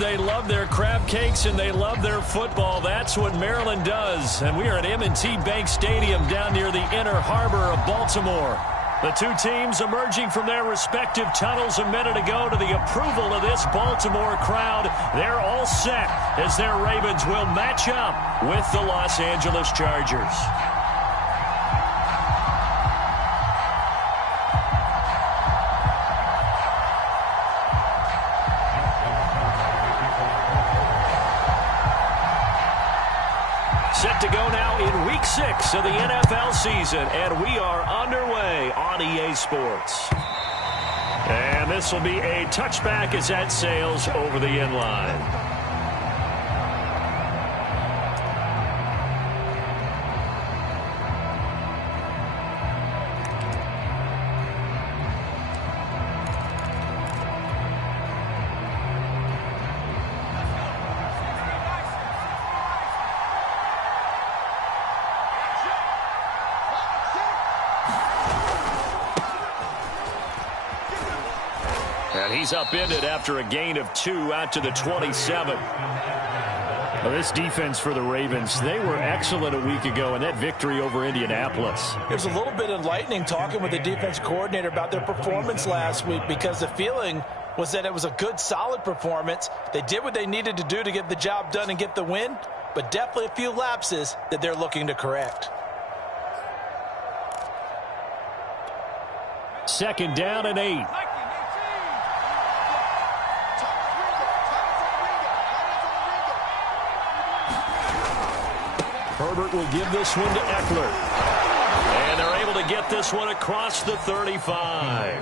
they love their crab cakes and they love their football. That's what Maryland does. And we are at M&T Bank Stadium down near the Inner Harbor of Baltimore. The two teams emerging from their respective tunnels a minute ago to the approval of this Baltimore crowd. They're all set as their Ravens will match up with the Los Angeles Chargers. Set to go now in Week 6 of the NFL season, and we are underway on EA Sports. And this will be a touchback as that sails over the end line. And he's upended after a gain of 2 out to the 27. Well, this defense for the Ravens, they were excellent a week ago in that victory over Indianapolis. There's a little bit enlightening talking with the defense coordinator about their performance last week, because the feeling was that it was a good, solid performance. They did what they needed to do to get the job done and get the win, but definitely a few lapses that they're looking to correct. Second down and 8. Herbert will give this one to Eckler. And they're able to get this one across the 35.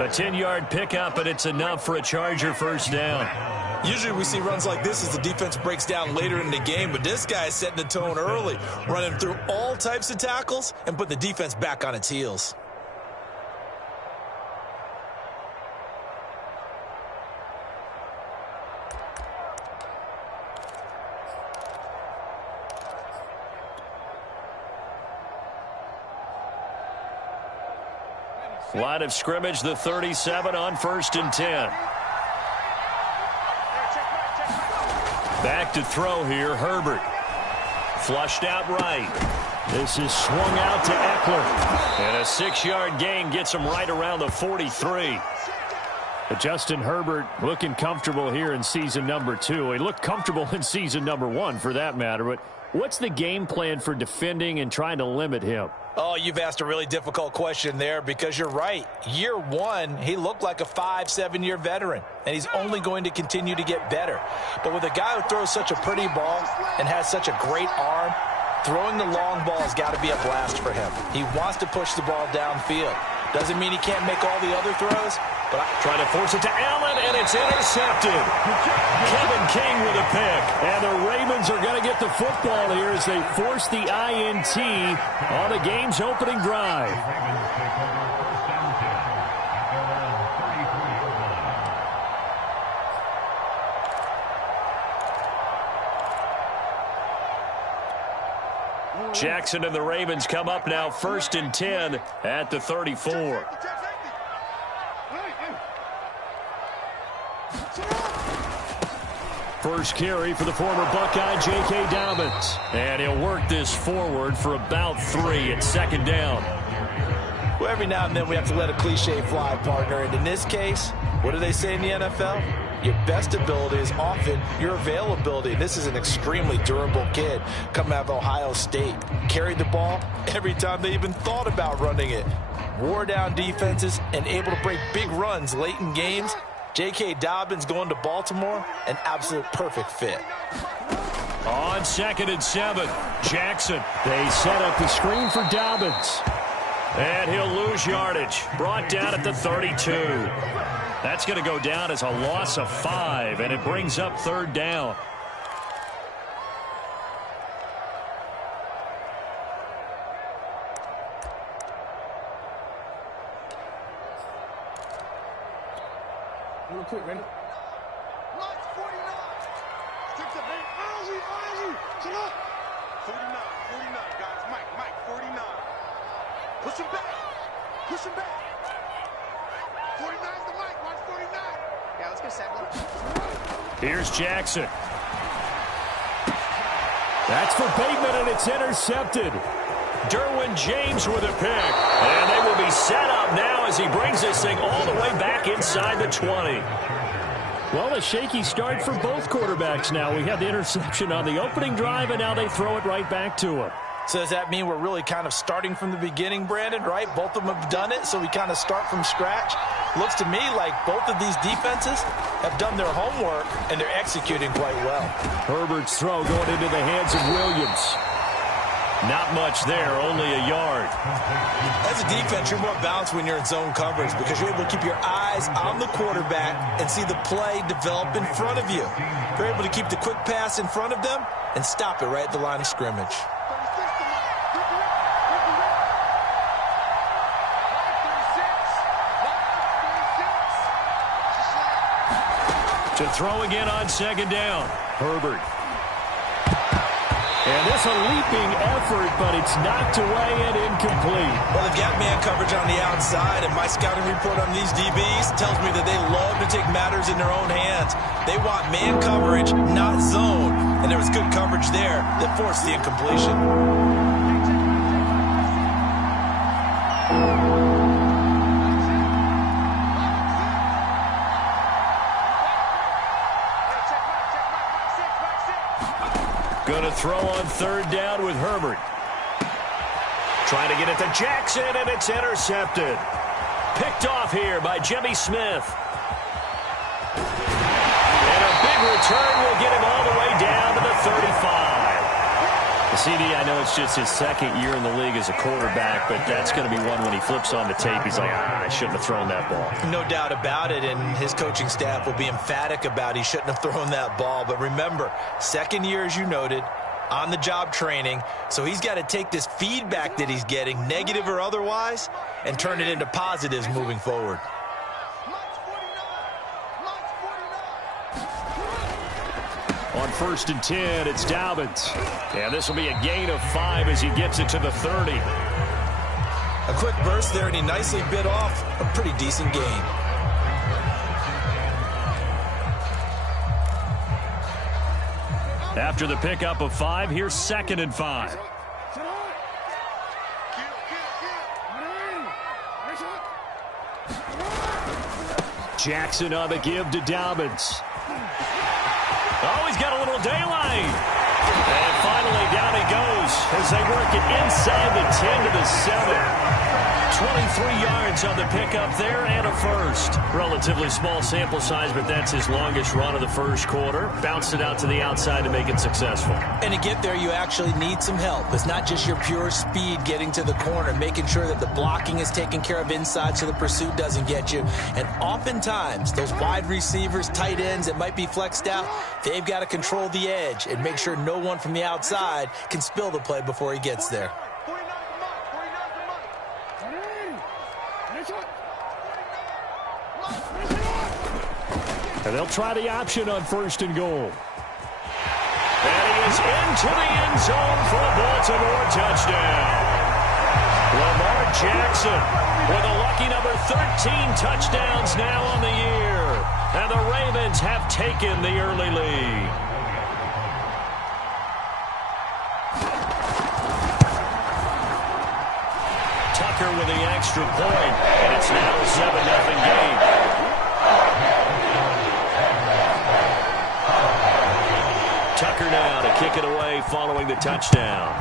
A 10-yard pickup, and it's enough for a Charger first down. Usually we see runs like this as the defense breaks down later in the game, but this guy is setting the tone early, running through all types of tackles and put the defense back on its heels. Line of scrimmage, the 37 on 1st and 10. Back to throw here, Herbert. Flushed out right. This is swung out to Eckler. And a 6-yard gain gets him right around the 43. But Justin Herbert looking comfortable here in season number 2. He looked comfortable in season number 1 for that matter. But what's the game plan for defending and trying to limit him? Oh, you've asked a really difficult question there, because you're right. Year 1, he looked like a 5-7-year veteran, and he's only going to continue to get better. But with a guy who throws such a pretty ball and has such a great arm, throwing the long ball has got to be a blast for him. He wants to push the ball downfield. Doesn't mean he can't make all the other throws, but trying to force it to Allen, and it's intercepted. Kevin King with a pick. And the Ravens are going to get the football here as they force the INT on the game's opening drive. Jackson and the Ravens come up now 1st and 10 at the 34. First carry for the former Buckeye, J.K. Dobbins. And he'll work this forward for about 3 at 2nd down. Well, every now and then we have to let a cliche fly, partner. And in this case, what do they say in the NFL? Your best ability is often your availability. This is an extremely durable kid coming out of Ohio State. Carried the ball every time they even thought about running it. Wore down defenses and able to break big runs late in games. J.K. Dobbins going to Baltimore, an absolute perfect fit. On 2nd and 7, Jackson. They set up the screen for Dobbins. And he'll lose yardage. Brought down at the 32. That's going to go down as a loss of 5, and it brings up 3rd down. Real quick, ready? Block 49. Take the bait. Early. Chill up. 49, guys. Mike, 49. Push him back. 49's the Mike. Watch 49. Yeah, let's get second. Here's Jackson. That's for Bateman, and it's intercepted. Derwin James with a pick. And they will be set up now as he brings this thing all the way back inside the 20. Well, a shaky start for both quarterbacks now. We had the interception on the opening drive, and now they throw it right back to him. So does that mean we're really kind of starting from the beginning, Brandon, right? Both of them have done it, so we kind of start from scratch. Looks to me like both of these defenses have done their homework, and they're executing quite well. Herbert's throw going into the hands of Williams. Not much there, only a yard. As a defense, you're more balanced when you're in zone coverage because you're able to keep your eyes on the quarterback and see the play develop in front of you. You're able to keep the quick pass in front of them and stop it right at the line of scrimmage. To throw again on second down. Herbert. And this a leaping effort, but it's knocked away and incomplete. Well, they've got man coverage on the outside, and my scouting report on these DBs tells me that they love to take matters in their own hands. They want man coverage, not zone. And there was good coverage there that forced the incompletion. Going to throw on third down with Herbert. Trying to get it to Jackson, and it's intercepted. Picked off here by Jimmy Smith. And a big return will get him all the way down to the 35. CD, I know it's just his second year in the league as a quarterback, but that's going to be one when he flips on the tape. He's like, I shouldn't have thrown that ball. No doubt about it, and his coaching staff will be emphatic about he shouldn't have thrown that ball. But remember, second year, as you noted, on-the-job training, so he's got to take this feedback that he's getting, negative or otherwise, and turn it into positives moving forward. On 1st and 10, it's Dobbins. And this will be a gain of 5 as he gets it to the 30. A quick burst there, and he nicely bit off a pretty decent gain. After the pickup of 5, here's 2nd and 5. Jackson on the give to Dobbins. Oh, he's got a little daylight. And finally, down he goes as they work it inside the 10 to the 7. 23 yards on the pickup there and a first. Relatively small sample size, but that's his longest run of the first quarter. Bounced it out to the outside to make it successful. And to get there, you actually need some help. It's not just your pure speed getting to the corner, making sure that the blocking is taken care of inside so the pursuit doesn't get you. And oftentimes, those wide receivers, tight ends that might be flexed out, they've got to control the edge and make sure no one from the outside can spill the play before he gets there. And they'll try the option on 1st and goal. And he is into the end zone for a Baltimore touchdown. Lamar Jackson with a lucky number 13 touchdowns now on the year. And the Ravens have taken the early lead. Tucker with the extra point, and it's now a 7-0 game. Tucker now to kick it away following the touchdown.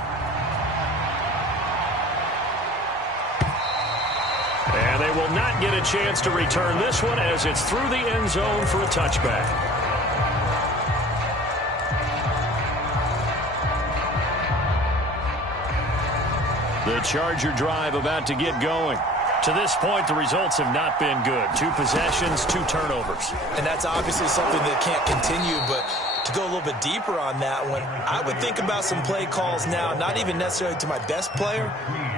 And they will not get a chance to return this one as it's through the end zone for a touchback. The Charger drive about to get going. To this point, the results have not been good. 2 possessions, 2 turnovers. And that's obviously something that can't continue, but to go a little bit deeper on that one, I would think about some play calls now, not even necessarily to my best player,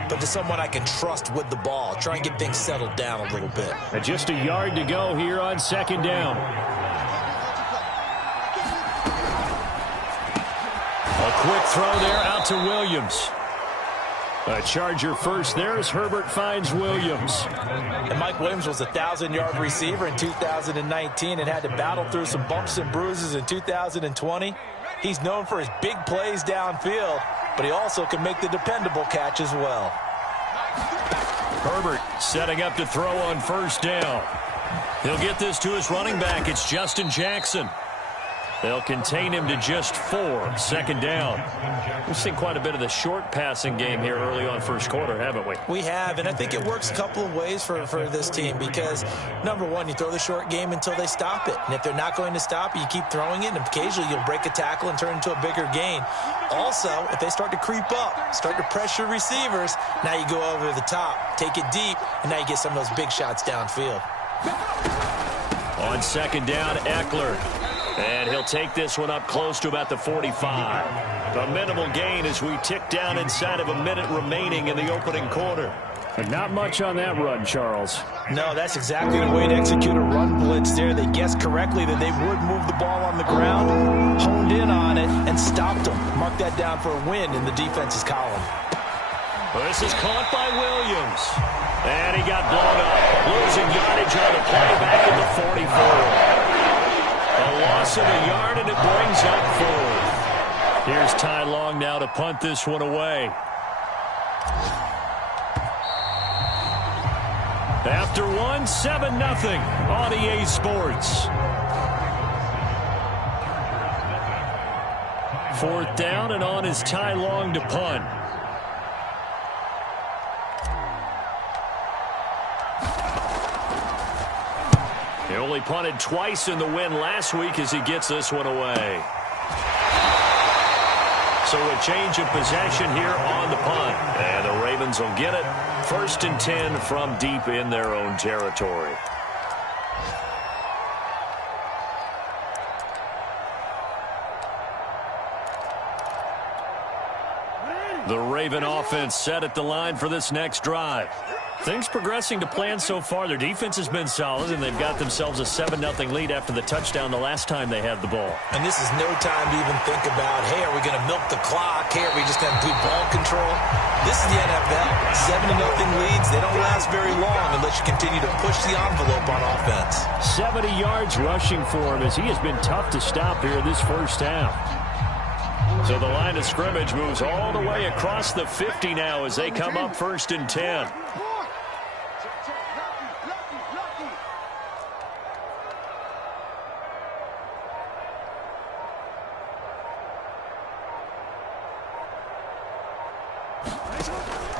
but to someone I can trust with the ball. Try and get things settled down a little bit. And just a yard to go here on 2nd down. A quick throw there out to Williams. A Charger first there as Herbert finds Williams. And Mike Williams was a 1,000-yard receiver in 2019 and had to battle through some bumps and bruises in 2020. He's known for his big plays downfield, but he also can make the dependable catch as well. Herbert setting up to throw on first down. He'll get this to his running back. It's Justin Jackson. They'll contain him to just 4. Second down. We've seen quite a bit of the short passing game here early on first quarter, haven't we? We have, and I think it works a couple of ways for this team because, number one, you throw the short game until they stop it. And if they're not going to stop it, you keep throwing it, and occasionally you'll break a tackle and turn it into a bigger gain. Also, if they start to creep up, start to pressure receivers, now you go over the top, take it deep, and now you get some of those big shots downfield. On second down, Eckler. And he'll take this one up close to about the 45. A minimal gain as we tick down inside of a minute remaining in the opening quarter. And not much on that run, Charles. No, that's exactly the way to execute a run blitz there. They guessed correctly that they would move the ball on the ground, honed in on it, and stopped them. Mark that down for a win in the defense's column. This is caught by Williams. And he got blown up. Losing yardage on the play back at the 44. A loss of a yard, and it brings up 4th. Here's Ty Long now to punt this one away. After 1, 7-0 on EA Sports. 4th down, and on is Ty Long to punt. He only punted twice in the win last week as he gets this one away. So a change of possession here on the punt. And the Ravens will get it. 1st and 10 from deep in their own territory. The Raven offense set at the line for this next drive. Things progressing to plan so far. Their defense has been solid, and they've got themselves a 7-0 lead after the touchdown the last time they had the ball. And this is no time to even think about, hey, are we going to milk the clock? Hey, are we just going to do ball control? This is the NFL. 7-0 leads, they don't last very long unless you continue to push the envelope on offense. 70 yards rushing for him as he has been tough to stop here this first half. So the line of scrimmage moves all the way across the 50 now as they come up 1st and 10.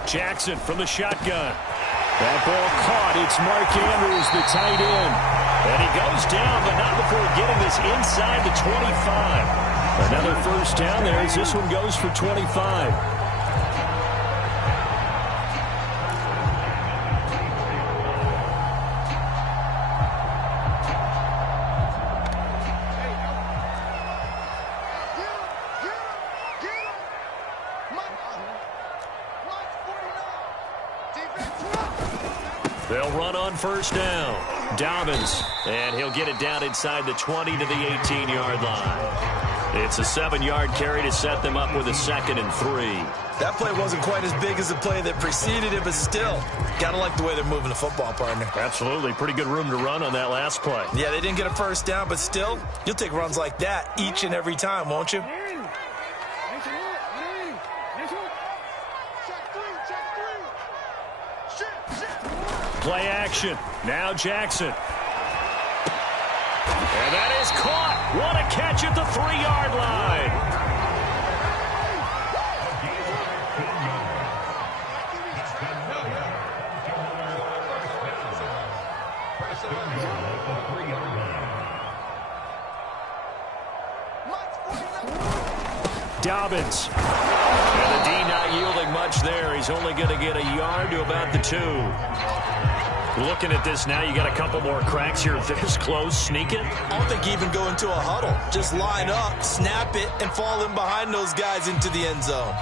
Jackson from the shotgun. That ball caught. It's Mark Andrews, the tight end. And he goes down, but not before getting this inside the 25. Another first down there as this one goes for 25. They'll run on first down. Dobbins, and he'll get it down inside the 20 to the 18-yard line. It's a 7-yard carry to set them up with a 2nd and 3. That play wasn't quite as big as the play that preceded it, but still, gotta like the way they're moving the football, partner. Absolutely. Pretty good room to run on that last play. Yeah, they didn't get a first down, but still, you'll take runs like that each and every time, won't you? Play action. Now Jackson. And that is caught. What a catch at the 3-yard line. Dobbins. And the D not yielding much there. He's only going to get a yard to about the 2. Looking at this now, you got a couple more cracks here. This close, sneak it. I don't think you even go into a huddle. Just line up, snap it, and fall in behind those guys into the end zone.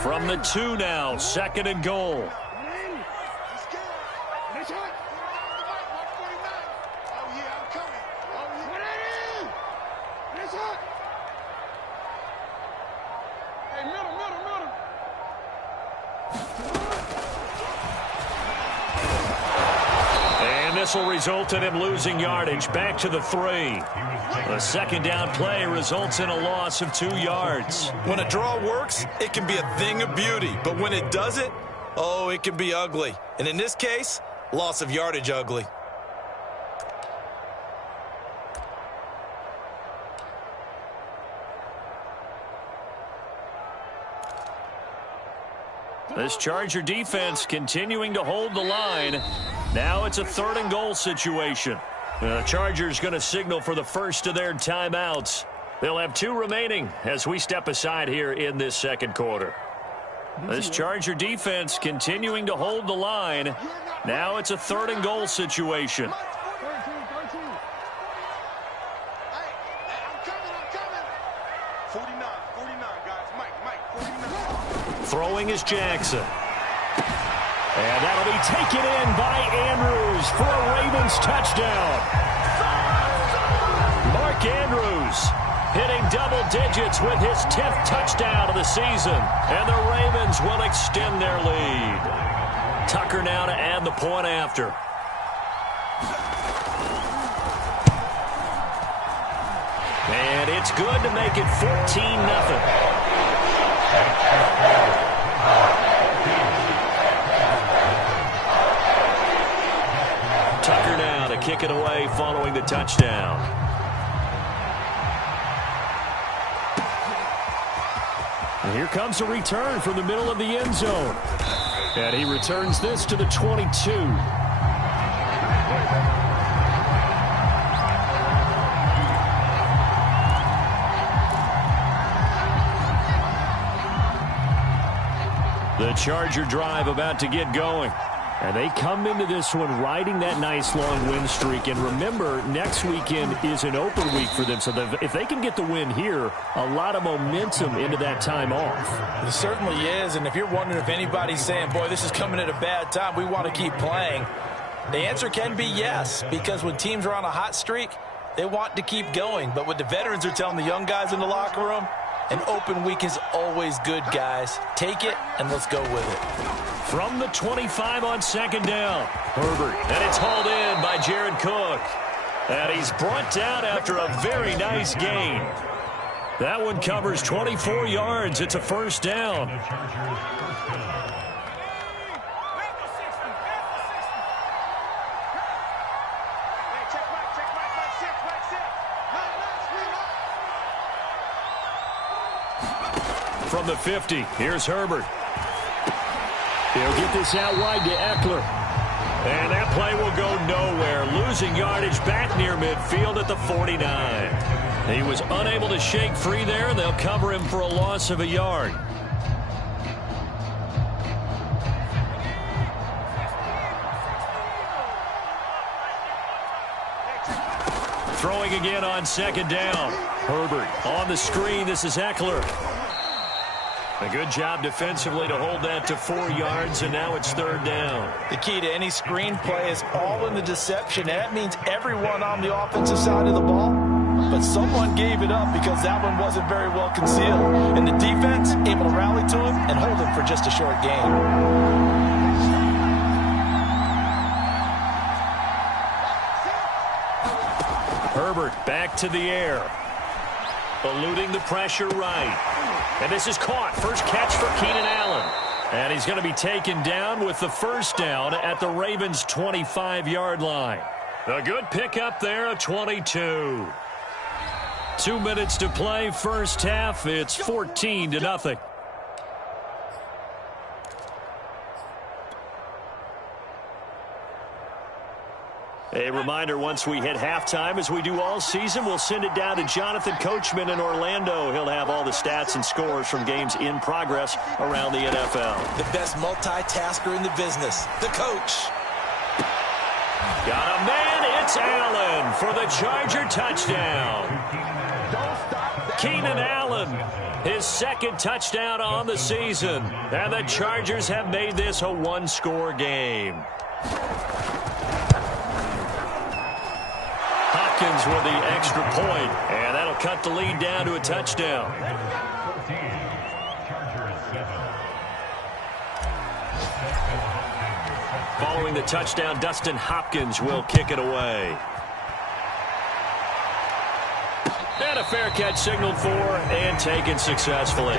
From the 2 now, 2nd and goal. This will result in him losing yardage back to the 3. A 2nd down play results in a loss of 2 yards. When a draw works, it can be a thing of beauty. But when it doesn't, oh, it can be ugly. And in this case, loss of yardage ugly. This Charger defense continuing to hold the line. Now it's a 3rd and goal situation. The Chargers going to signal for the first of their timeouts. They'll have 2 remaining as we step aside here in this 2nd quarter. This Charger defense continuing to hold the line. Now it's a 3rd and goal situation. Throwing is Jackson. And that'll be taken in by Andrews for a Ravens touchdown. Mark Andrews hitting double digits with his 10th touchdown of the season. And the Ravens will extend their lead. Tucker now to add the point after. And it's good to make it 14-0. Tucker now to kick it away following the touchdown. And here comes a return from the middle of the end zone. And he returns this to the 22. The Charger drive about to get going. And they come into this one riding that nice long win streak. And remember, next weekend is an open week for them. So if they can get the win here, a lot of momentum into that time off. It certainly is. And if you're wondering if anybody's saying, boy, this is coming at a bad time, we want to keep playing, the answer can be yes. Because when teams are on a hot streak, they want to keep going. But what the veterans are telling the young guys in the locker room, an open week is always good, guys. Take it, and let's go with it. From the 25 on 2nd down, Herbert. And it's hauled in by Jared Cook. And he's brought down after a very nice gain. That one covers 24 yards. It's a 1st down. From the 50, here's Herbert. He'll get this out wide to Eckler. And that play will go nowhere. Losing yardage back near midfield at the 49. He was unable to shake free there, and they'll cover him for a loss of a yard. Throwing again on 2nd down. Herbert on the screen. This is Eckler. A good job defensively to hold that to 4 yards, and now it's 3rd down. The key to any screen play is all in the deception. That means everyone on the offensive side of the ball. But someone gave it up because that one wasn't very well concealed. And the defense able to rally to him and hold him for just a short gain. Herbert back to the air. Eluding the pressure right. And this is caught. First catch for Keenan Allen. And he's going to be taken down with the 1st down at the Ravens' 25-yard line. A good pickup there of 22. 2 minutes to play, 1st half. It's 14-0. A reminder, once we hit halftime, as we do all season, we'll send it down to Jonathan Coachman in Orlando. He'll have all the stats and scores from games in progress around the NFL. The best multitasker in the business, the coach. Got a man, it's Allen for the Charger touchdown. Keenan Allen, his second touchdown on the season. And the Chargers have made this a one-score game. Hopkins with the extra point, and that'll cut the lead down to a touchdown. Following the touchdown, Dustin Hopkins will kick it away. And a fair catch signaled for and taken successfully.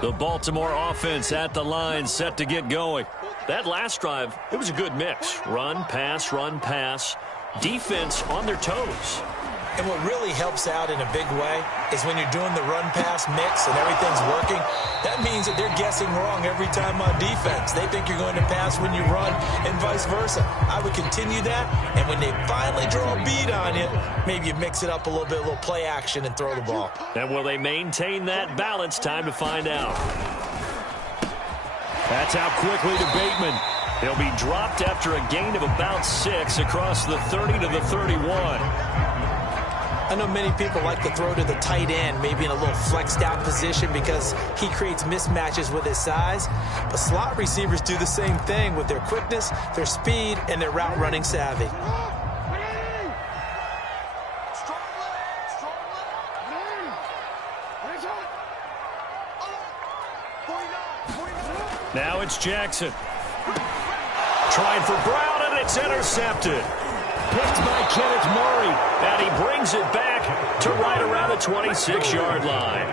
The Baltimore offense at the line, set to get going. That last drive, it was a good mix. Run, pass, defense on their toes. And what really helps out in a big way is when you're doing the run-pass mix and everything's working, that means that they're guessing wrong every time on defense. They think you're going to pass when you run and vice versa. I would continue that, and when they finally draw a bead on you, maybe you mix it up a little play action and throw the ball. And will they maintain that balance? Time to find out. That's out quickly to Bateman. He'll be dropped after a gain of about 6 across the 30 to the 31. I know many people like to throw to the tight end, maybe in a little flexed out position because he creates mismatches with his size. But slot receivers do the same thing with their quickness, their speed, and their route running savvy. Now it's Jackson. Trying for Brown, and it's intercepted. Picked by Kenneth Murray, and he brings it back to right around the 26-yard line.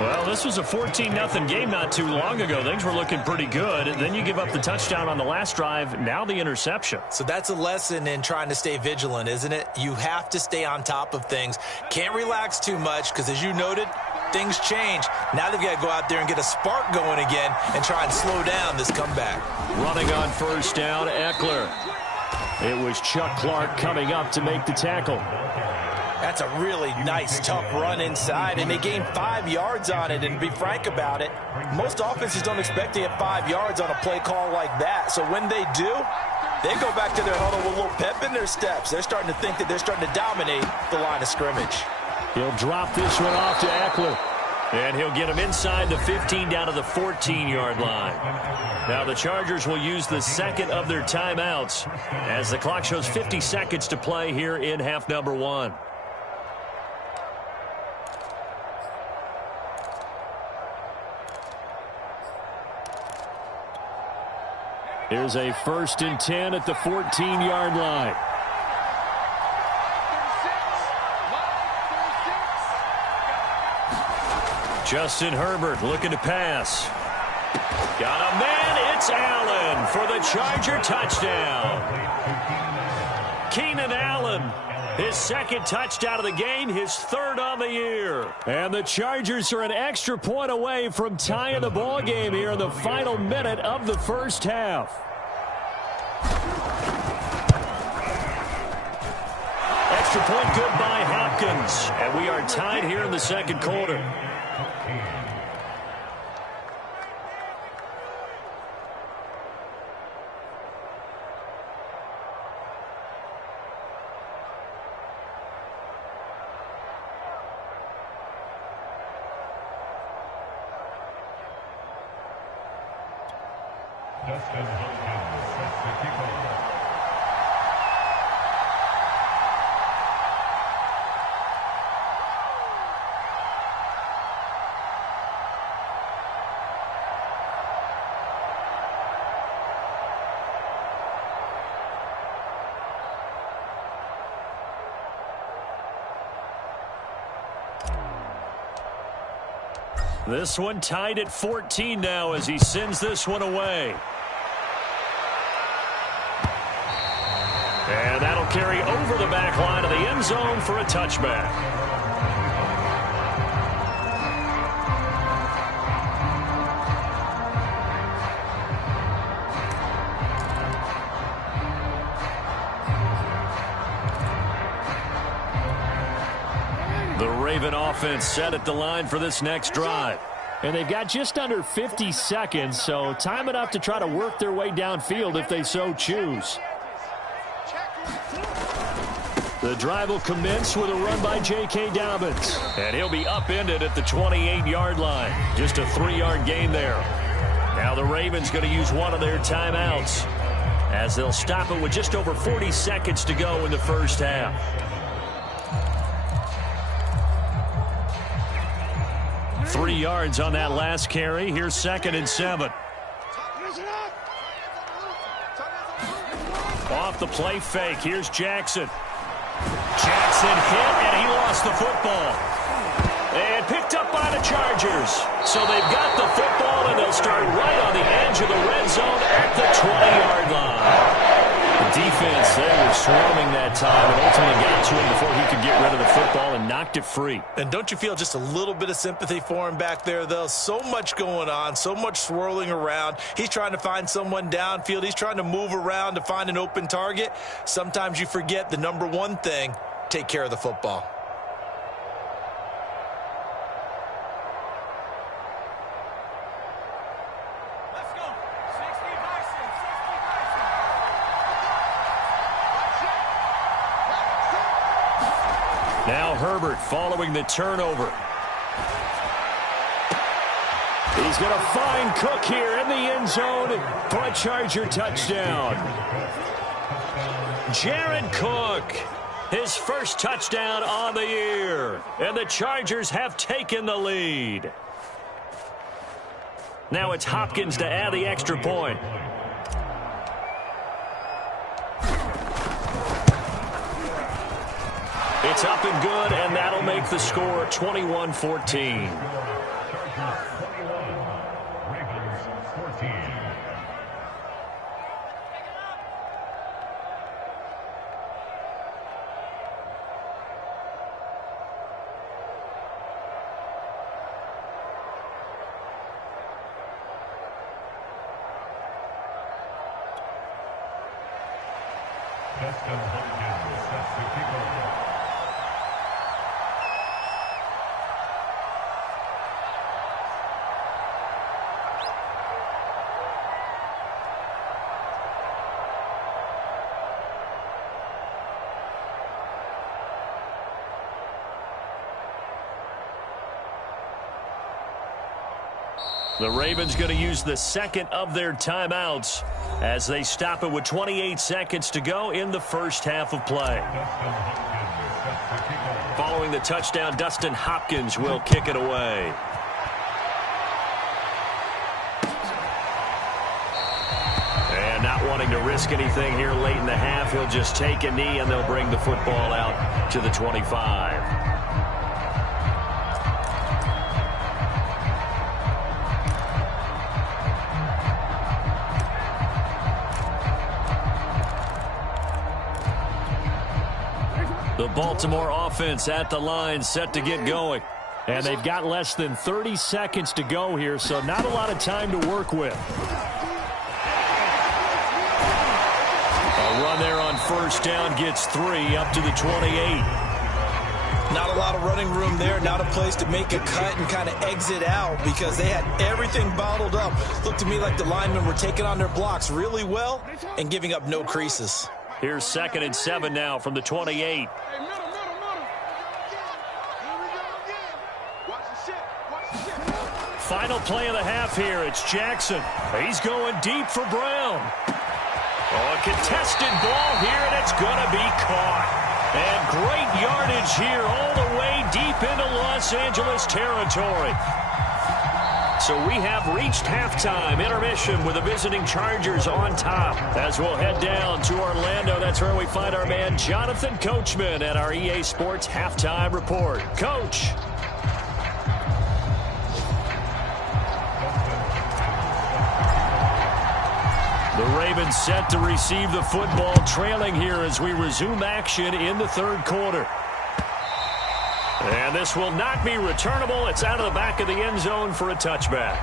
Well, this was a 14-0 game not too long ago. Things were looking pretty good. Then you give up the touchdown on the last drive, now the interception. So that's a lesson in trying to stay vigilant, isn't it? You have to stay on top of things. Can't relax too much because, as you noted, things change. Now they've got to go out there and get a spark going again and try and slow down this comeback. Running on first down, Eckler. It was Chuck Clark coming up to make the tackle. That's a really nice, tough run inside, and they gained 5 yards on it. And to be frank about it, most offenses don't expect to get 5 yards on a play call like that. So when they do, they go back to their huddle with a little pep in their steps. They're starting to think that they're starting to dominate the line of scrimmage. He'll drop this one off to Eckler. And he'll get him inside the 15 down to the 14-yard line. Now the Chargers will use the second of their timeouts as the clock shows 50 seconds to play here in half number 1. Here's a 1st and 10 at the 14-yard line. Justin Herbert looking to pass. Got a man. It's Allen for the Charger touchdown. Keenan Allen, his second touchdown of the game, his 3rd on the year. And the Chargers are an extra point away from tying the ball game here in the final minute of the first half. Extra point good by Hopkins. And we are tied here in the second quarter. Dustin Hopkins sets the kickoff. This one tied at 14 now as he sends this one away. And that'll carry over the back line of the end zone for a touchback. Raven offense set at the line for this next drive. And they've got just under 50 seconds, so time enough to try to work their way downfield if they so choose. The drive will commence with a run by J.K. Dobbins. And he'll be upended at the 28-yard line. Just a 3-yard gain there. Now the Ravens going to use one of their timeouts as they'll stop it with just over 40 seconds to go in the first half. Three yards on that last carry. Here's 2nd and 7. Off the play fake. Here's Jackson. Jackson hit, and he lost the football. And picked up by the Chargers. So they've got the football, and they'll start right on the edge of the red zone at the 20-yard line. The defense, they were swarming that time and ultimately got to him before he could get rid of the football and knocked it free. And don't you feel just a little bit of sympathy for him back there, though? So much going on, so much swirling around. He's trying to find someone downfield. He's trying to move around to find an open target. Sometimes you forget the number one thing, take care of the football. Now Herbert following the turnover. He's going to find Cook here in the end zone for a Charger touchdown. Jared Cook, his first touchdown on the year. And the Chargers have taken the lead. Now it's Hopkins to add the extra point. It's up and good, and that'll make the score 21-14. The Ravens going to use the second of their timeouts as they stop it with 28 seconds to go in the first half of play. Following the touchdown, Dustin Hopkins will kick it away. And not wanting to risk anything here late in the half, he'll just take a knee and they'll bring the football out to the 25. The Baltimore offense at the line set to get going. And they've got less than 30 seconds to go here, so not a lot of time to work with. A run there on first down gets 3 up to the 28. Not a lot of running room there, not a place to make a cut and kind of exit out because they had everything bottled up. Looked to me like the linemen were taking on their blocks really well and giving up no creases. Here's 2nd and 7 now from the 28. Final play of the half here. It's Jackson. He's going deep for Brown. Oh, a contested ball here, and it's going to be caught. And great yardage here all the way deep into Los Angeles territory. So we have reached halftime intermission with the visiting Chargers on top. As we'll head down to Orlando, that's where we find our man Jonathan Coachman at our EA Sports Halftime Report. Coach. The Ravens set to receive the football, trailing here as we resume action in the third quarter. And this will not be returnable. It's out of the back of the end zone for a touchback.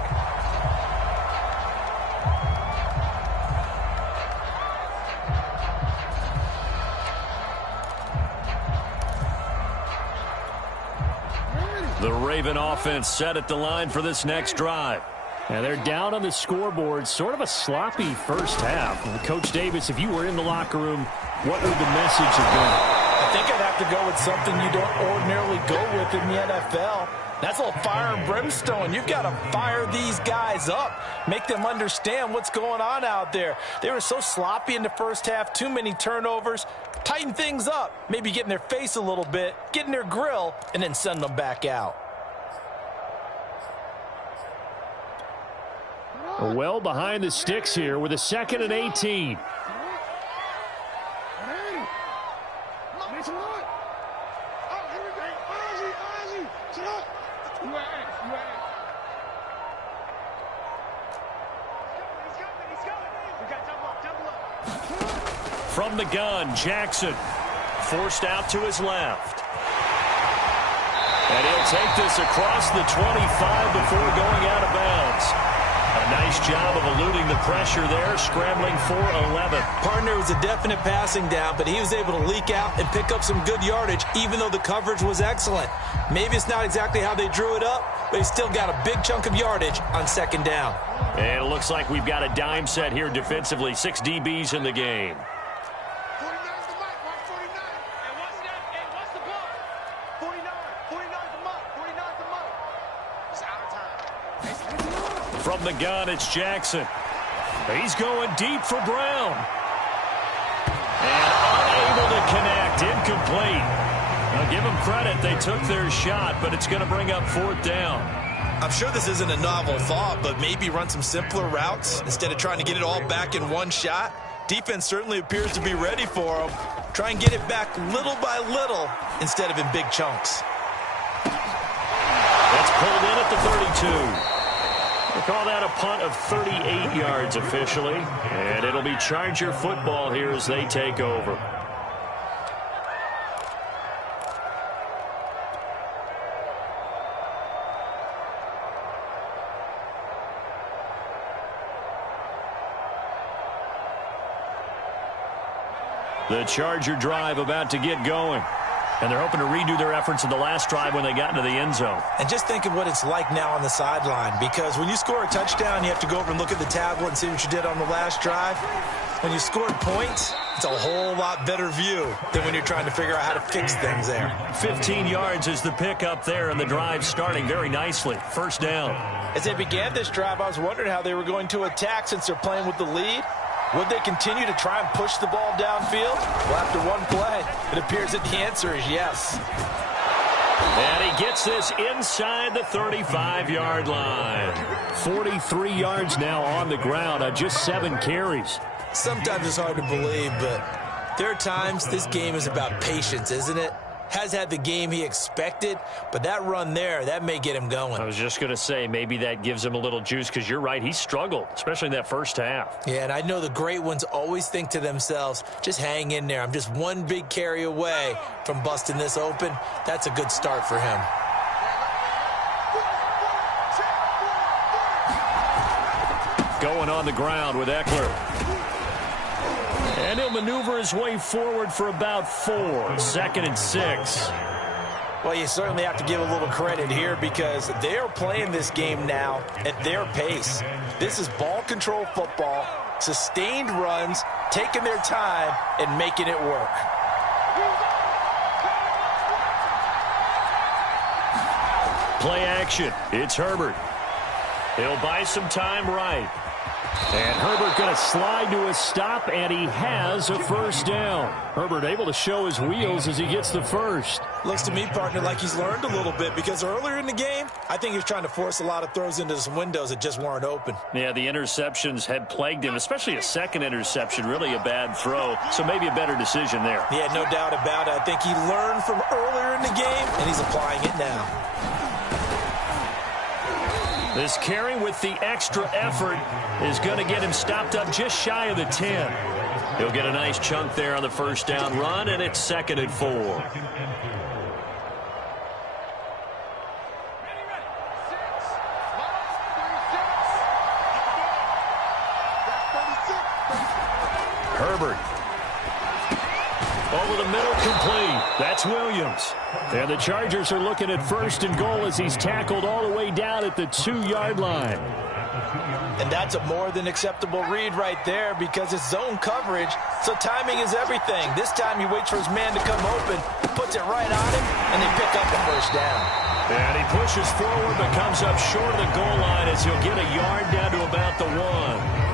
Raven offense set at the line for this next drive. And they're down on the scoreboard. Sort of a sloppy first half. Coach Davis, if you were in the locker room, what would the message have been? I think I'd have to go with something you don't ordinarily go with in the NFL. That's a little fire and brimstone. You've got to fire these guys up. Make them understand what's going on out there. They were so sloppy in the first half. Too many turnovers. Tighten things up. Maybe get in their face a little bit. Get in their grill. And then send them back out. Well behind the sticks here with a 2nd and 18. From the gun, Jackson forced out to his left. And he'll take this across the 25 before going out of bounds. A nice job of eluding the pressure there, scrambling for 11. Partner was a definite passing down, but he was able to leak out and pick up some good yardage, even though the coverage was excellent. Maybe it's not exactly how they drew it up, but he still got a big chunk of yardage on 2nd down. And it looks like we've got a dime set here defensively. 6 DBs in the game. 49's the mic, Mark 49. And what's that? And what's the ball? 49's the mic. 49's the mic. It's out of time. From the gun, it's Jackson. He's going deep for Brown. And unable to connect. Incomplete. Now give them credit. They took their shot, but it's going to bring up 4th down. I'm sure this isn't a novel thought, but maybe run some simpler routes instead of trying to get it all back in one shot. Defense certainly appears to be ready for them. Try and get it back little by little instead of in big chunks. That's pulled in at the 32. We'll call that a punt of 38 yards officially. And it'll be Charger football here as they take over. The Charger drive about to get going. And they're hoping to redo their efforts in the last drive when they got into the end zone. And just think of what it's like now on the sideline, because when you score a touchdown, you have to go over and look at the tablet and see what you did on the last drive. When you scored points, it's a whole lot better view than when you're trying to figure out how to fix things there. 15 yards is the pickup there, and the drive starting very nicely. 1st down. As they began this drive, I was wondering how they were going to attack since they're playing with the lead. Would they continue to try and push the ball downfield? Well, after one play, it appears that the answer is yes. And he gets this inside the 35-yard line. 43 yards now on the ground on just 7 carries. Sometimes it's hard to believe, but there are times this game is about patience, isn't it? Has had the game he expected, but that run there, that may get him going. I was just going to say, maybe that gives him a little juice, because you're right, he struggled, especially in that first half. Yeah, and I know the great ones always think to themselves, just hang in there. I'm just one big carry away from busting this open. That's a good start for him. Going on the ground with Eckler. And he'll maneuver his way forward for about 4. 2nd and 6. Well, you certainly have to give a little credit here because they are playing this game now at their pace. This is ball control football, sustained runs, taking their time, and making it work. Play action. It's Herbert. He'll buy some time right. And Herbert going to slide to a stop, and he has a 1st down. Herbert able to show his wheels as he gets the first. Looks to me, partner, like he's learned a little bit, because earlier in the game, I think he was trying to force a lot of throws into some windows that just weren't open. Yeah, the interceptions had plagued him, especially a 2nd interception, really a bad throw, so maybe a better decision there. Yeah, no doubt about it. I think he learned from earlier in the game, and he's applying it now. This carry with the extra effort is going to get him stopped up just shy of the 10. He'll get a nice chunk there on the 1st down run, and it's 2nd and 4. Herbert. Over the middle, complete. That's Williams. And the Chargers are looking at 1st and goal as he's tackled all the way down at the 2-yard line. And that's a more than acceptable read right there because it's zone coverage, so timing is everything. This time he waits for his man to come open, puts it right on him, and they pick up the 1st down. And he pushes forward but comes up short of the goal line as he'll get a yard down to about the 1.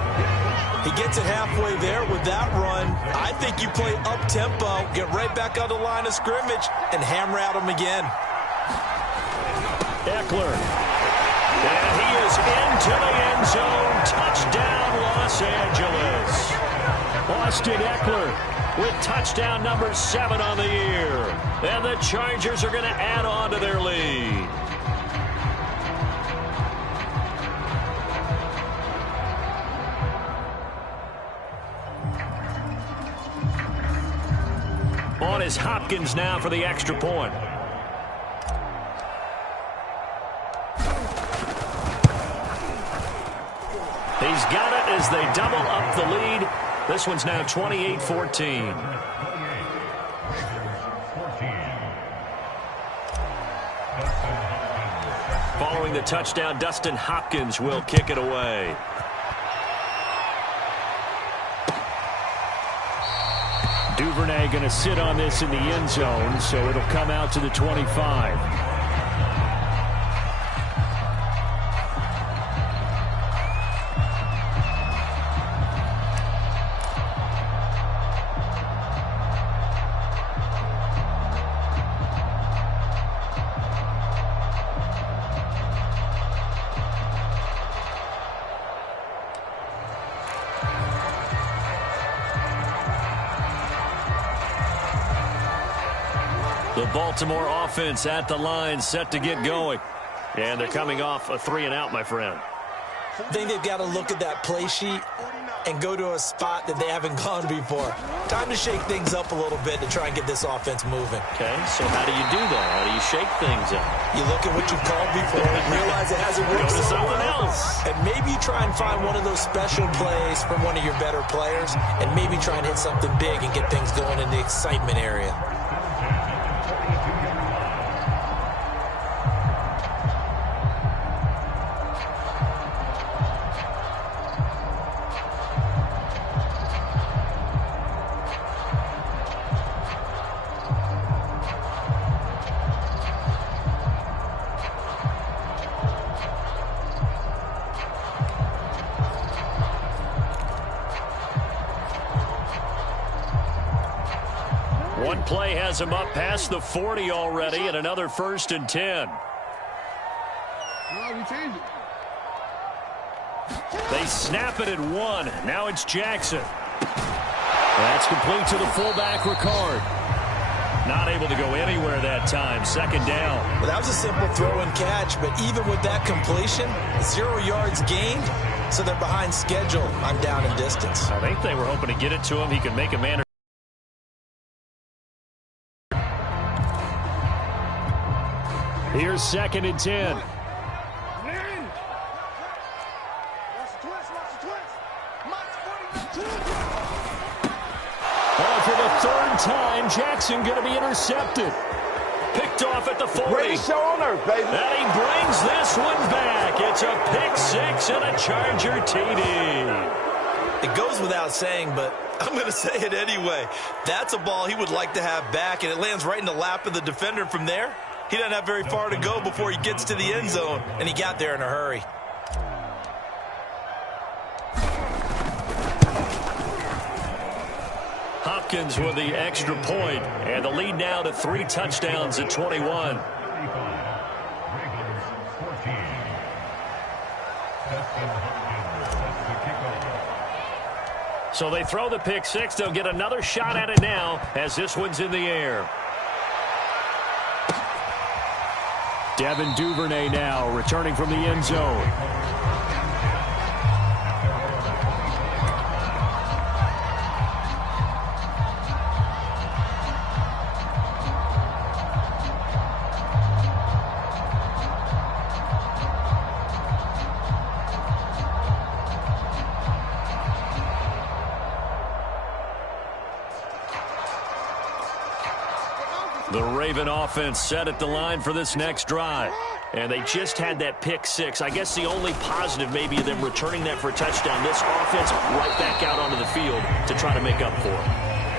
He gets it halfway there with that run. I think you play up-tempo, get right back on the line of scrimmage, and hammer at him again. Eckler. And he is into the end zone. Touchdown, Los Angeles. Austin Eckler with touchdown number 7 on the year. And the Chargers are going to add on to their lead. On is Hopkins now for the extra point. He's got it as they double up the lead. This one's now 28-14. Following the touchdown, Dustin Hopkins will kick it away. Duvernay going to sit on this in the end zone, so it'll come out to the 25. The Baltimore offense at the line, set to get going. And they're coming off a 3-and-out, my friend. I think they've got to look at that play sheet and go to a spot that they haven't gone before. Time to shake things up a little bit to try and get this offense moving. Okay, so how do you do that? How do you shake things up? You look at what you've called before and realize it hasn't worked. Go to something else. And maybe you try and find one of those special plays from one of your better players and maybe try and hit something big and get things going in the excitement area. One play has him up past the 40 already, and another 1st and 10. They snap it at 1. Now it's Jackson. That's complete to the fullback, Ricard. Not able to go anywhere that time. 2nd down. Well, that was a simple throw and catch, but even with that completion, 0 yards gained, so they're behind schedule on down and distance. I think they were hoping to get it to him. He could make a man. Here's 2nd and 10. Oh, for the 3rd time, Jackson going to be intercepted. Picked off at the 40. Greatest show on earth, baby. And he brings this one back. It's a pick 6 and a Charger TD. It goes without saying, but I'm going to say it anyway. That's a ball he would like to have back, and it lands right in the lap of the defender from there. He doesn't have very far to go before he gets to the end zone, and he got there in a hurry. Hopkins with the extra point, and the lead now to 3 touchdowns at 21. So they throw the pick 6. They'll get another shot at it now as this one's in the air. Devin Duvernay now returning from the end zone. The Raven offense set at the line for this next drive. And they just had that pick six. I guess the only positive maybe of them returning that for a touchdown. This offense right back out onto the field to try to make up for it.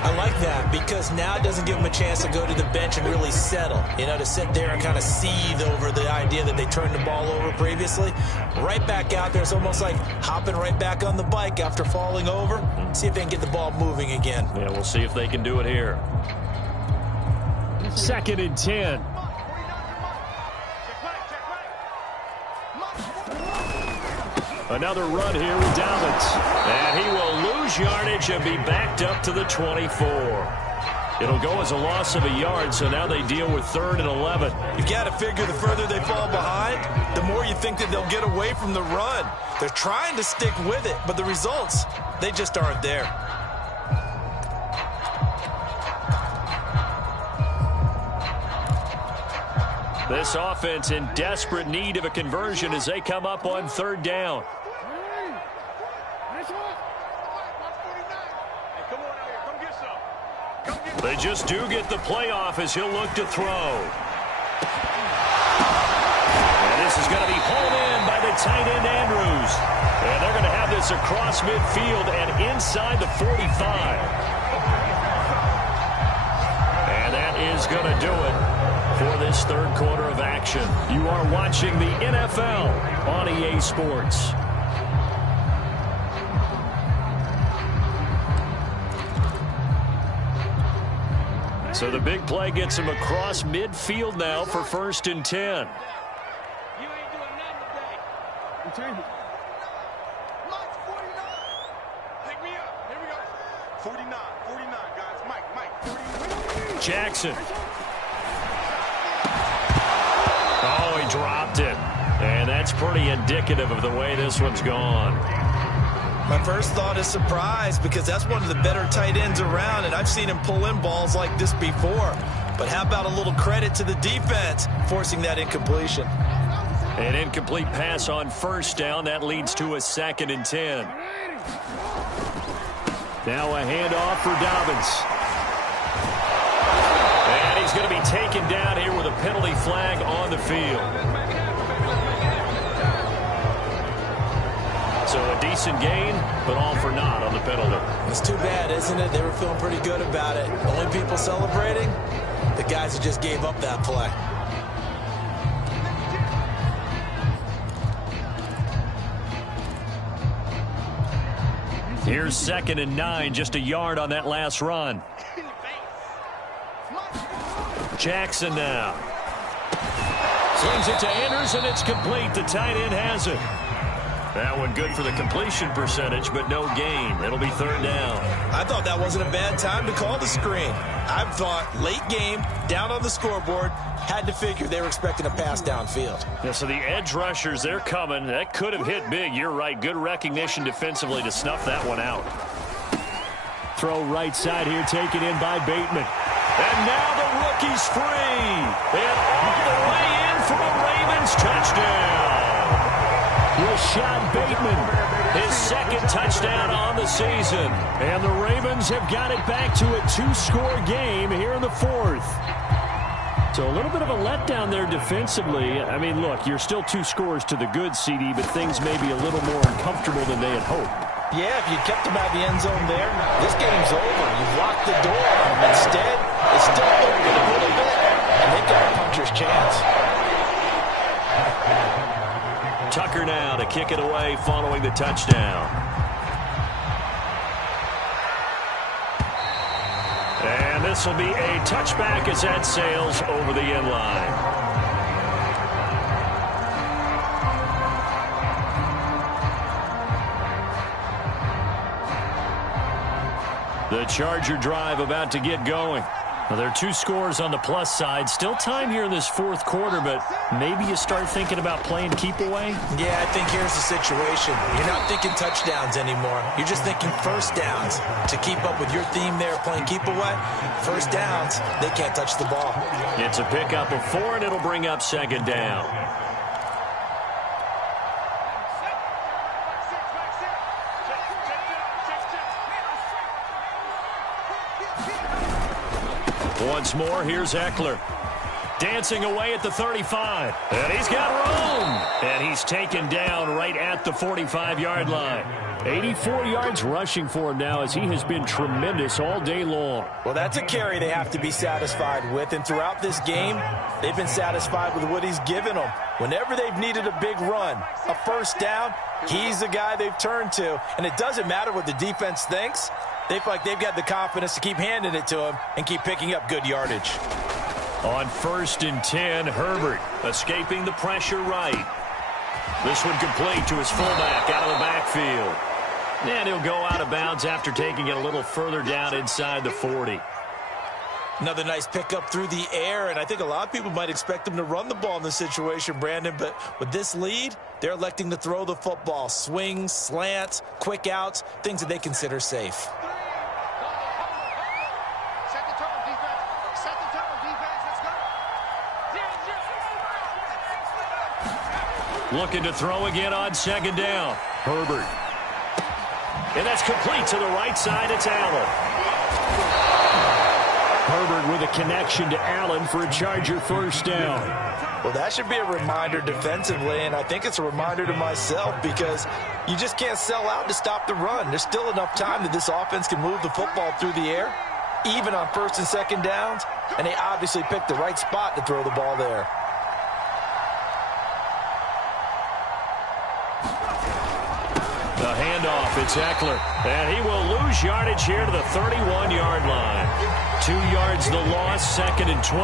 I like that because now it doesn't give them a chance to go to the bench and really settle. You know, to sit there and kind of seethe over the idea that they turned the ball over previously. Right back out there. It's almost like hopping right back on the bike after falling over. See if they can get the ball moving again. Yeah, we'll see if they can do it here. 2nd and 10. Another run here with Dobbins. And he will lose yardage and be backed up to the 24. It'll go as a loss of a yard, so now they deal with 3rd and 11. You've got to figure the further they fall behind, the more you think that they'll get away from the run. They're trying to stick with it, but the results, they just aren't there. This offense in desperate need of a conversion as they come up on 3rd down. They just do get the playoff as he'll look to throw. And this is going to be pulled in by the tight end Andrews. And they're going to have this across midfield and inside the 45. And that is going to do it for this 3rd quarter of action. You are watching the NFL on EA Sports. So the big play gets him across midfield now for 1st and 10. You ain't doing nothing today. Mike's 49. Pick me up. Here we go. 49, guys. Mike, 49. Jackson. Oh, he dropped it. And that's pretty indicative of the way this one's gone. My first thought is surprise because that's one of the better tight ends around, and I've seen him pull in balls like this before. But how about a little credit to the defense forcing that incompletion? An incomplete pass on 1st down. That leads to a 2nd and 10. Now a handoff for Dobbins. And he's going to be taken down here with a penalty flag on the field. So a decent gain, but all for naught on the penalty. It's too bad, isn't it? They were feeling pretty good about it. Only people celebrating, the guys who just gave up that play. Here's 2nd and 9, just a yard on that last run. Jackson now. Swings it to Anders, and it's complete. The tight end has it. That one good for the completion percentage, but no gain. It'll be 3rd down. I thought that wasn't a bad time to call the screen. I thought late game, down on the scoreboard, had to figure they were expecting a pass downfield. Yeah, so the edge rushers, they're coming. That could have hit big. You're right. Good recognition defensively to snuff that one out. Throw right side here, taken in by Bateman. And now the rookie's free. And all the way in for a Ravens touchdown. Rashad Bateman, His 2nd touchdown on the season. and the Ravens have got it back to a 2-score game here in the 4th. So a little bit of a letdown there defensively. I mean, look, you're still 2 scores to the good, CD, but things may be a little more uncomfortable than they had hoped. Yeah, if you'd kept them out of the end zone there, this game's over. You've locked the door. Instead, it's still open a little bit, and they've got a puncher's chance. Tucker now to kick it away following the touchdown. And this will be a touchback as that sails over the end line. The Charger drive about to get going. Well, there are 2 scores on the plus side. Still time here in this 4th quarter, but maybe you start thinking about playing keep away? Yeah, I think here's the situation. You're not thinking touchdowns anymore. You're just thinking 1st downs. To keep up with your theme there, playing keep away, 1st downs, they can't touch the ball. It's a pickup of 4, and it'll bring up 2nd down. Once more, here's Eckler. Dancing away at the 35. And he's got room. And he's taken down right at the 45-yard line. 84 yards rushing for him now as he has been tremendous all day long. Well, that's a carry they have to be satisfied with. And throughout this game, they've been satisfied with what he's given them. Whenever they've needed a big run, a first down, he's the guy they've turned to. And it doesn't matter what the defense thinks. They feel like they've got the confidence to keep handing it to him and keep picking up good yardage. On 1st and 10, Herbert escaping the pressure right. This one complete to his fullback out of the backfield. And he'll go out of bounds after taking it a little further down inside the 40. Another nice pickup through the air, and I think a lot of people might expect him to run the ball in this situation, Brandon, but with this lead, they're electing to throw the football. Swings, slants, quick outs, things that they consider safe. Looking to throw again on 2nd down. Herbert. And that's complete to the right side. It's Allen. Herbert with a connection to Allen for a Charger first down. Well, that should be a reminder defensively, and I think it's a reminder to myself because you just can't sell out to stop the run. There's still enough time that this offense can move the football through the air, even on 1st and 2nd downs, and they obviously picked the right spot to throw the ball there. The handoff, it's Eckler. And he will lose yardage here to the 31-yard line. 2 yards the loss, 2nd and 12.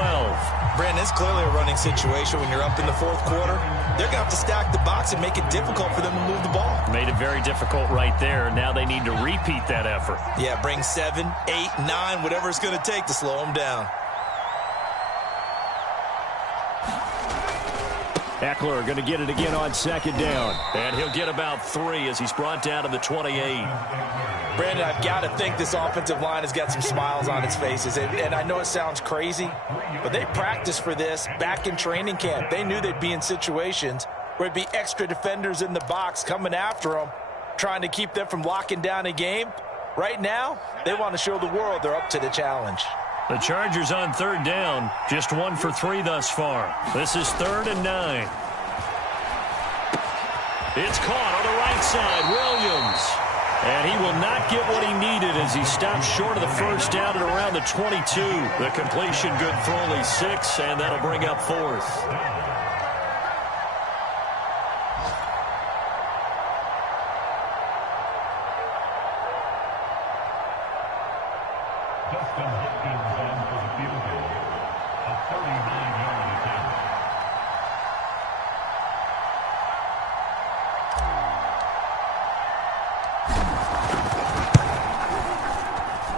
Brandon, it's clearly a running situation when you're up in the 4th quarter. They're going to have to stack the box and make it difficult for them to move the ball. Made it very difficult right there. Now they need to repeat that effort. Yeah, bring 7, 8, 9, whatever it's going to take to slow them down. Eckler going to get it again on 2nd down. And he'll get about 3 as he's brought down to the 28. Brandon, I've got to think this offensive line has got some smiles on its faces. And I know it sounds crazy, but they practiced for this back in training camp. They knew they'd be in situations where there'd be extra defenders in the box coming after them, trying to keep them from locking down a game. Right now, they want to show the world they're up to the challenge. The Chargers on 3rd down, just 1 for 3 thus far. This is 3rd and 9. It's caught on the right side, Williams. And he will not get what he needed as he stops short of the first down at around the 22. The completion good for only 6, and that'll bring up 4th.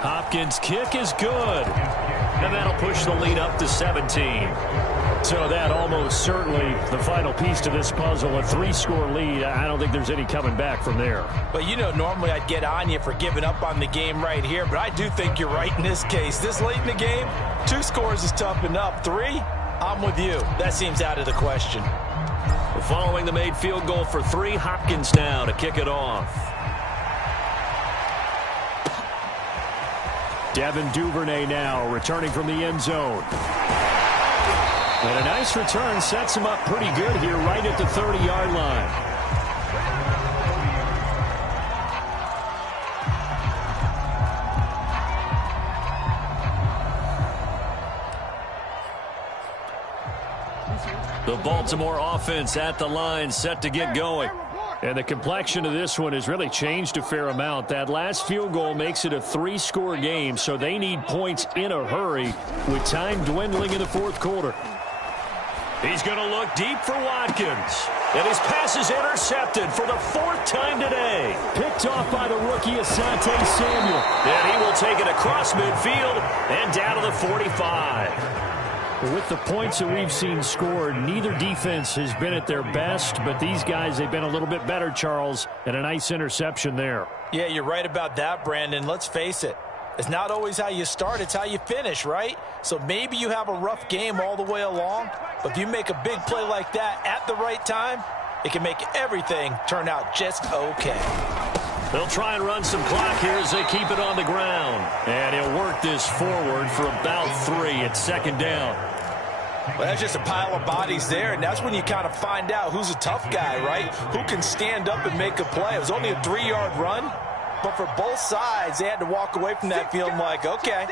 Hopkins' kick is good. And that'll push the lead up to 17. So that almost certainly the final piece to this puzzle, a 3-score lead. I don't think there's any coming back from there. But, you know, normally I'd get on you for giving up on the game right here, but I do think you're right in this case. This late in the game, 2 scores is tough enough. 3, I'm with you. That seems out of the question. Following the made field goal for 3, Hopkins now to kick it off. Devin Duvernay now returning from the end zone. And a nice return sets him up pretty good here right at the 30-yard line. The Baltimore offense at the line set to get going. And the complexion of this one has really changed a fair amount. That last field goal makes it a 3-score game, so they need points in a hurry with time dwindling in the 4th quarter. He's going to look deep for Watkins. And his pass is intercepted for the 4th time today. Picked off by the rookie Asante Samuel. And he will take it across midfield and down to the 45. With the points that we've seen scored, neither defense has been at their best, but these guys, they've been a little bit better, Charles, and a nice interception there. Yeah, you're right about that, Brandon. Let's face it. It's not always how you start, it's how you finish, right? So maybe you have a rough game all the way along, but if you make a big play like that at the right time, it can make everything turn out just okay. They'll try and run some clock here as they keep it on the ground. And he'll work this forward for about 3 at second down. Well, that's just a pile of bodies there, and that's when you kind of find out who's a tough guy, right? Who can stand up and make a play. It was only a 3-yard run, but for both sides, they had to walk away from that feeling like, okay,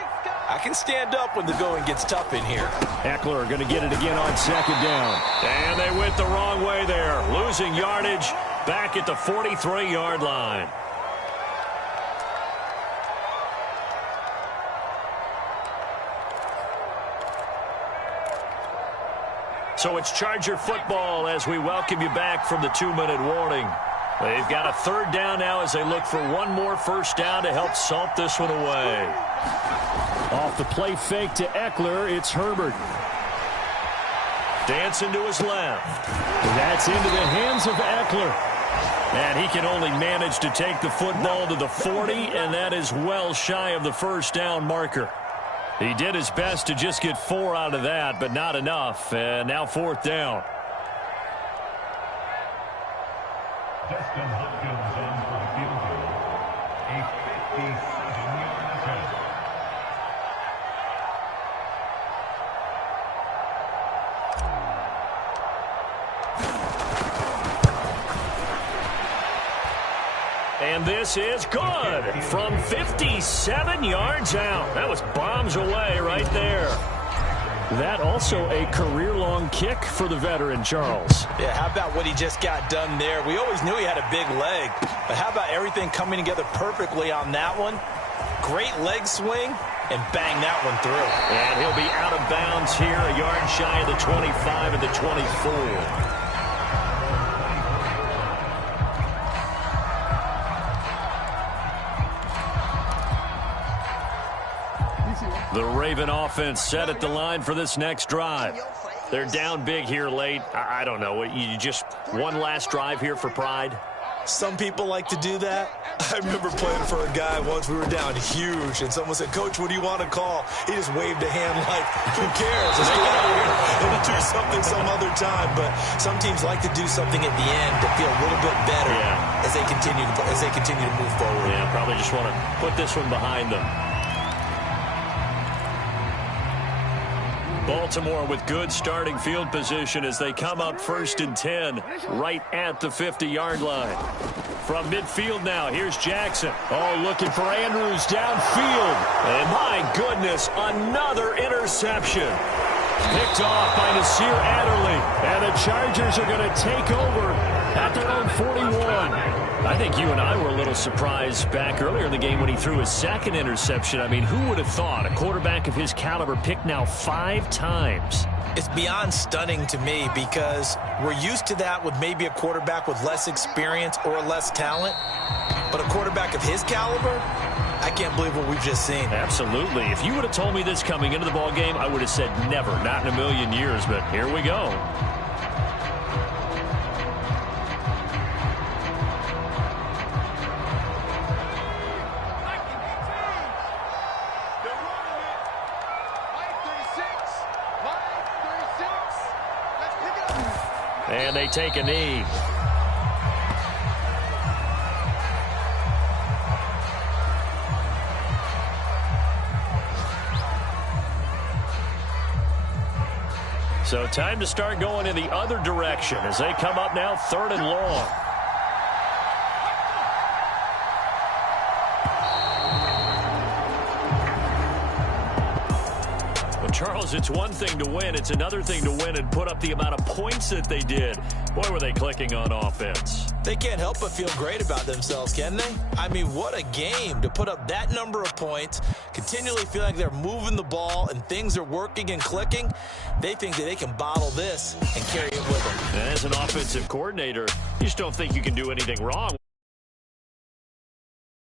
I can stand up when the going gets tough in here. Eckler going to get it again on second down. And they went the wrong way there, losing yardage back at the 43-yard line. So it's Charger football as we welcome you back from the 2-minute warning. They've got a third down now as they look for one more first down to help salt this one away. Off the play fake to Eckler, it's Herbert. Dancing to his left. That's into the hands of Eckler. And he can only manage to take the football to the 40, and that is well shy of the first down marker. He did his best to just get 4 out of that, but not enough. And now fourth down. Justin Hopkins on for the field goal. A 57-yard attempt. And this is good from 57 yards out. That was bombs away right there. That also a career-long kick for the veteran, Charles. Yeah, how about what he just got done there? We always knew he had a big leg, but how about everything coming together perfectly on that one? Great leg swing, and bang that one through. And he'll be out of bounds here, a yard shy of the 25 and the 24. The Raven offense set at the line for this next drive. They're down big here late. I don't know. You just one last drive here for pride? Some people like to do that. I remember playing for a guy once. We were down huge, and someone said, "Coach, what do you want to call?" He just waved a hand like, who cares? Let's get out of here and we'll do something some other time. But some teams like to do something at the end to feel a little bit better as they continue to move forward. Yeah, probably just want to put this one behind them. Baltimore with good starting field position as they come up 1st and 10 right at the 50-yard line. From midfield now, here's Jackson. Oh, looking for Andrews downfield. And my goodness, another interception. Picked off by Nasir Adderley. And the Chargers are going to take over at their own 41. I think you and I were a little surprised back earlier in the game when he threw his second interception. I mean, who would have thought a quarterback of his caliber picked now 5 times? It's beyond stunning to me because we're used to that with maybe a quarterback with less experience or less talent. But a quarterback of his caliber, I can't believe what we've just seen. Absolutely. If you would have told me this coming into the ball game, I would have said never, not in a million years. But here we go. And they take a knee. So time to start going in the other direction as they come up now 3rd and long. Charles, it's one thing to win. It's another thing to win and put up the amount of points that they did. Boy, were they clicking on offense. They can't help but feel great about themselves, can they? I mean, what a game to put up that number of points, continually feel like they're moving the ball and things are working and clicking. They think that they can bottle this and carry it with them. As an offensive coordinator, you just don't think you can do anything wrong.